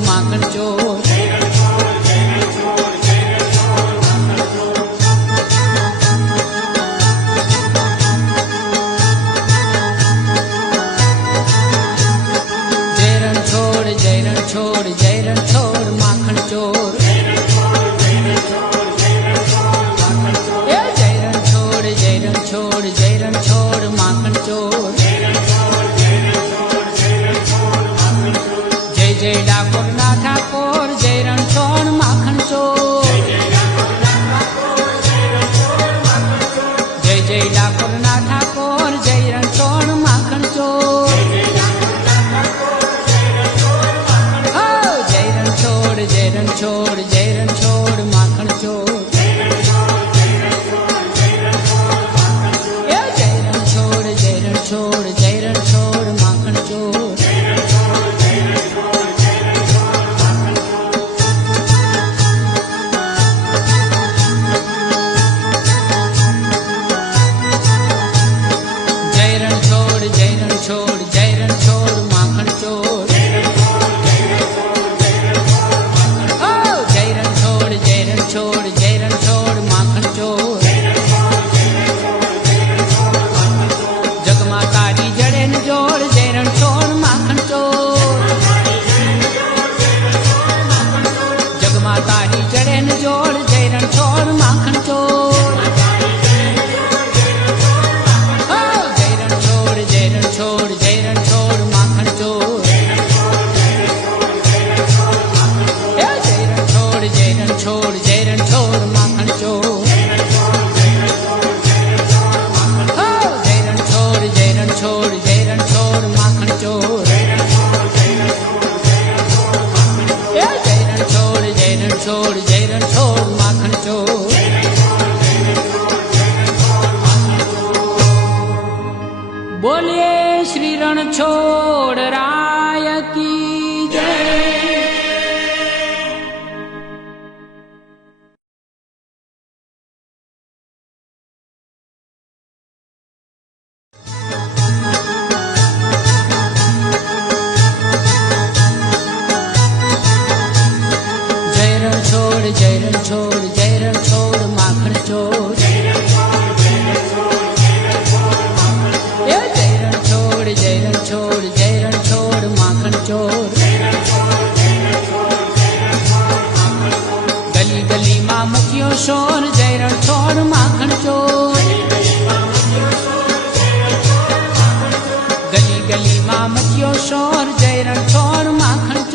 માખણ ચોર જય રણછોડ માખણ ચોર જય રણછોડ માખણ ચોર જય જય ડાકોર ના ઠાકોર જય રણછોડ માખણ ચોર જય જય ડાકોર ના ઠાકોર જય રણછોડ માખણ ચોર જય રણછોડ માખણ ચોર જય રણછોડ માખણ ચોર તારી ચડે ને જોડ જય રણછોડ માખણ ચોર જય રણછોડ માખણ ચોર જય રણછોડ માખણ ચોર જય રણછોડ માખણ ચોર જય રણછોડ માખણ ચોર બોલીએ શ્રી રણછોડ રાય કી જય જય રણછોડ માખણ ચોર જય રણછોડ માખણ ચોર ગલી ગલીમાં મચ્યો શોર જય રણછોડ માખણ ચોર ગલી ગલીમાં મચ્યો શોર જય રણછોડ માખણ